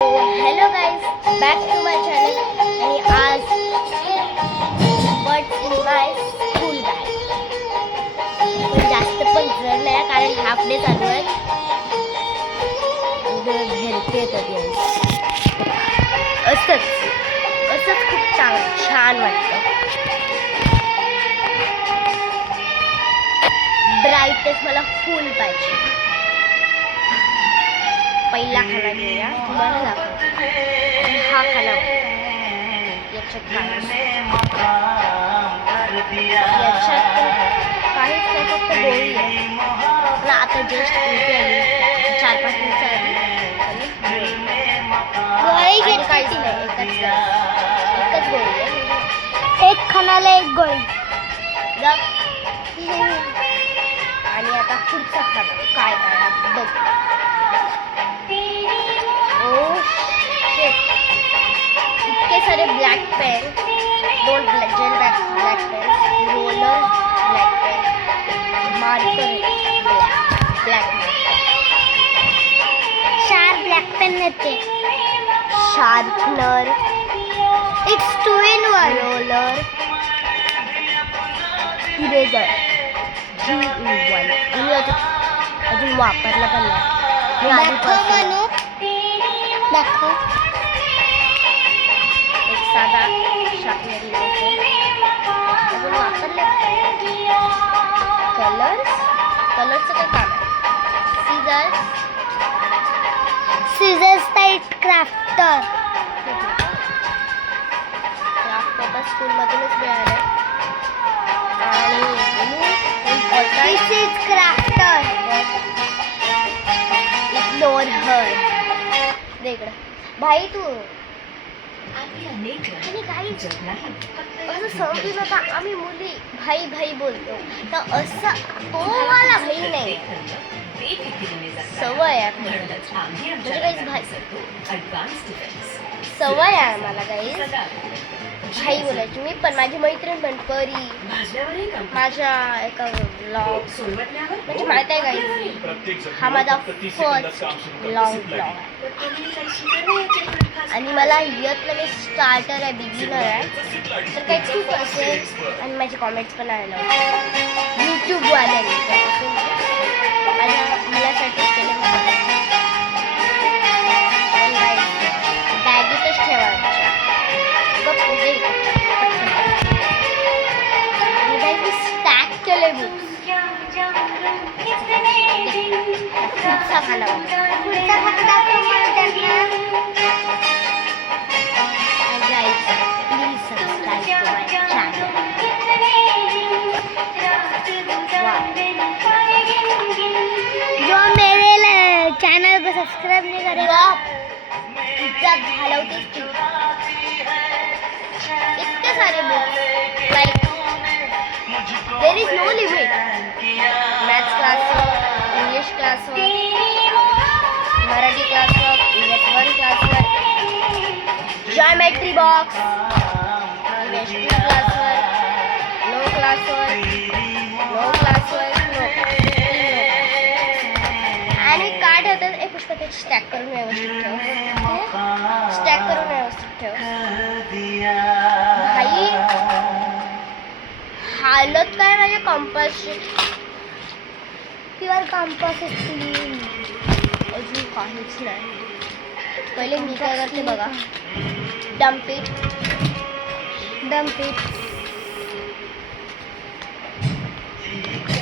Hello guys, back to my channel. आणि आज what's in my school bag. पण जास्त पण जड नाही कारण हाफ डे चालू आहे. भेटते येतात असंच असंच खूप छान वाटतं. ब्राईटनेस मला फुल पाहिजे. पहिला खाना घेऊया, तुम्हाला दाखवतो. हा खाना याच्यात काहीच नाही, फक्त गोळी आहे. पण आता जस्ट उलटी आली 4-5 दिवस आली. गोळी घेतली नाही, एकच गोळी आहे. एक खानाला एक गोळी. आणि आता पुढचा खाना काय काय बघ. इतके सारे black pen, 2 gel black pen, roller black pen, marker black marker, 4 black pen येते, sharpener, it's 2 in 1, roller, eraser 3 in 1. मी अजून वापरला पण नाही. मी आधीपासून दाखव. एक साधा शार्पनर अजून वापरले. कलरचं काय काम आहे. सीझर्स टाईप क्राफ्टर स्कूलमधूनच मिळालं. आणि दिस इज क्राफ्टर. Ignore her. इकडं भाई तू आणि काही असं समजू नका. आम्ही मुली भाई भाई बोलतो, तर असं तो मला भाई नाही, सवय आहे म्हणजे काही भाई सवय आहे मला काही भाई बोलायची. मी पण माझी मैत्रीण पण परी माझ्या एका ब्लॉग म्हणजे माहिती आहे काही. हा माझा फर्स्ट लॉंग ब्लॉग आहे आणि मला यातलं मी स्टार्टर आहे, बिगिनर आहे. तर काही खूप असेल आणि माझे कॉमेंट्स पण आले यूट्यूबवाल्यांनी माझ्यासाठी केले. बॅगेतच ठेवायच्या स्टॅक केले बुक्स. पुढचा खाना please subscribe to my channel. जो मेरे चैनल को सब्सक्राइब नहीं करेगा इज्जत घालवतेस तू. इतने सारे books like there is no limit. Maths classwork, English classwork, Marathi classwork, ES1 classwork, geometry box, chemistry classwork, no classwork, no classwork, no. आणि काय ठेवतात एक पुष्पा ते स्टॅक करून व्यवस्थित ठेव. स्टॅक करून व्यवस्थित ठेव भाई. हालत काय माझ्या कंपासची. Pure compass clean. अजून काहीच नाही. पहिले मी काय करते बघा. Dump it.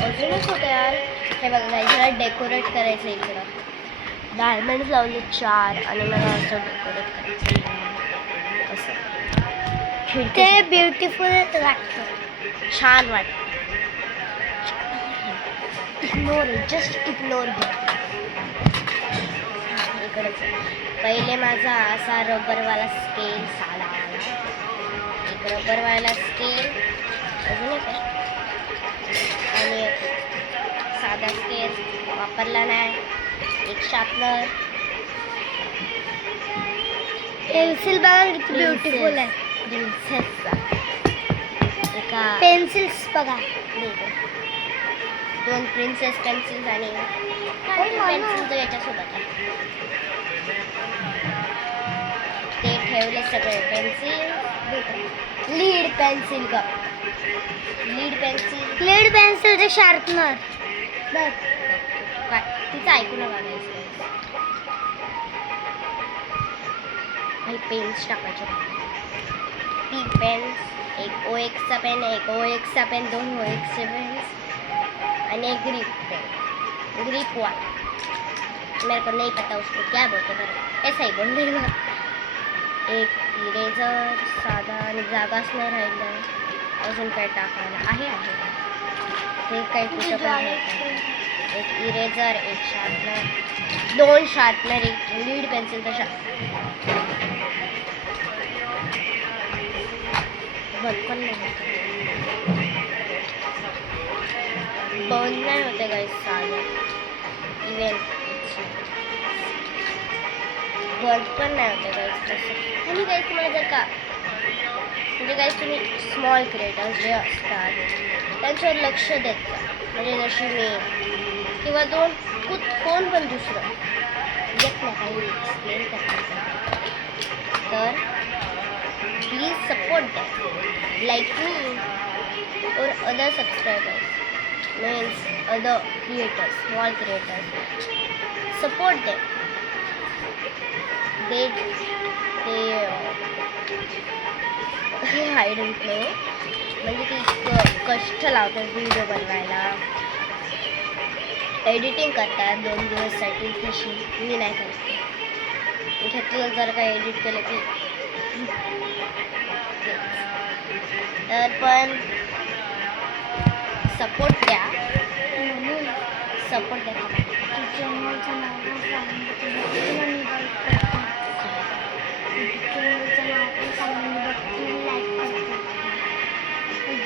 अजूनच होतं यार. हे बघा मला डेकोरेट करायचं. इकडं डायमंड्स लावले 4 आणि मला असं डेकोरेट करायचं असं. ते ब्युटिफुल वाटतं, छान वाटतं. Ignore just ignore. इकडंच पहिले माझा असा रबरवाला स्केल साधा आला. एक रबरवाला स्केल अजून एक आणि साधा स्केल वापरला नाही. एक शार्पनर. पेन्सिल बघा किती ब्युटिफुल आहे. प्रिन्सेसचा एका पेन्सिल्स बघा. 2 प्रिन्सेस पेन्सिल्स आणि पेन्सिल याच्यासोबत आहे. ठेवले सगळे पेन्सिल. लीड पेन्सिल का लीड पेन्सिलचे शार्पनर बघ काय तिचं ऐकू नका पेन्स टाकायचे. ती पेन्स एक OXचा पेन, एक OXचा पेन, 2 OXचे पेन्स आणि एक ग्रिप वाला. मेरे को नहीं पता उसको क्या बोलते पर ऐसा ही बोल देगा. एक इरेजर साधा आणि जागाच नाही राहिलं. अजून काय टाकायला आहे हे काही कुठं पण एक इरेजर, एक शार्पनर, 2 शार्पनर, एक लीड पेन्सिलचा शार्पनर. बंद नाही होते गाइस साधं इव्हन बंद पण नाही होते गाइस तसं. आणि गाइस तुम्हाला जर का म्हणजे गाइस तुम्ही स्मॉल क्रिएटर्स जे असतात त्यांच्यावर लक्ष देत जा. म्हणजे जशी मी किंवा कोण पण दुसरं येत नाही काही एक्सप्लेन करतात तर प्लीज सपोर्ट दॅम लाईक मी और other subscribers means other creators, small creators. Support them. They I don't know. म्हणजे ते कष्ट लावतात व्हिडिओ बनवायला, एडिटिंग करतात 2 दिवससाठी. तशी मी नाही करत. घेतलं जर का एडिट केलं की तर पण सपोर्ट द्या. सपोर्ट द्या. चॅनलचं नाव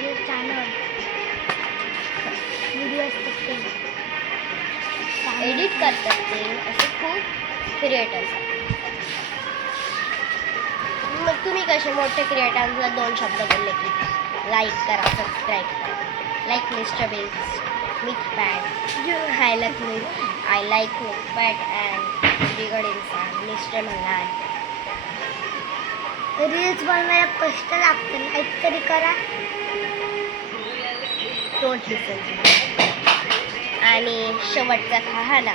जे चॅनल व्हिडिओ असतात ते एडिट करतात ते असे खूप क्रिएटर्स आहेत. मग तुम्ही कसे मोठे क्रिएटर्सला 2 शब्द बोलले की लाईक करा, सबस्क्राईब करा. Like Mr. Beast, MixPad. I like MixPad and Bigger Insan, Mr. Malan. Reels बनवायला कष्ट लागतं, लाईक तरी करा. डोंट लिसन. आणि शेवटचा खाना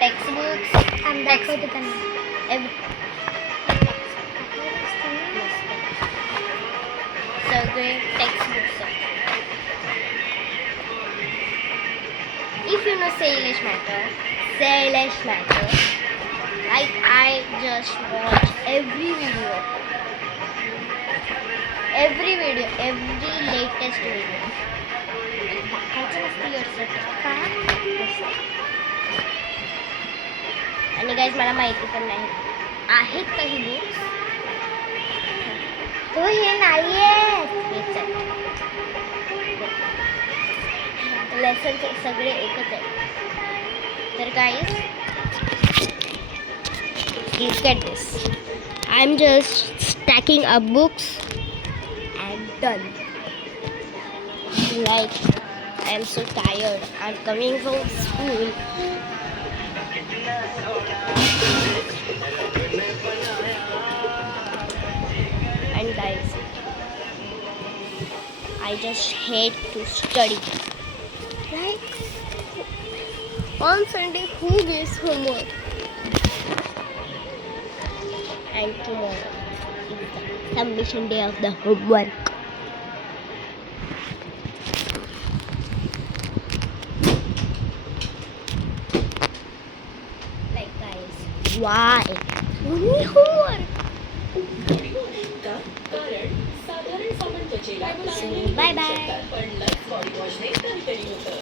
टेक्स्टबुक्स आणि दाखवते त्यांना सगळे textbooks. If you know say less matter. Like I just watch every latest video. आणि गाइस मला माहिती पण नाही आहेत काही बुक्स. तो हे नाहीये लेसन सगळे एकच आहे. तर guys look at this. I'm just stacking up books and done. Like I'm so tired. I'm coming from school. And guys, I just hate to study. Right? On Sunday, who gives homework? And tomorrow is the submission day of the homework. Like guys, why? Only homework. So bye bye.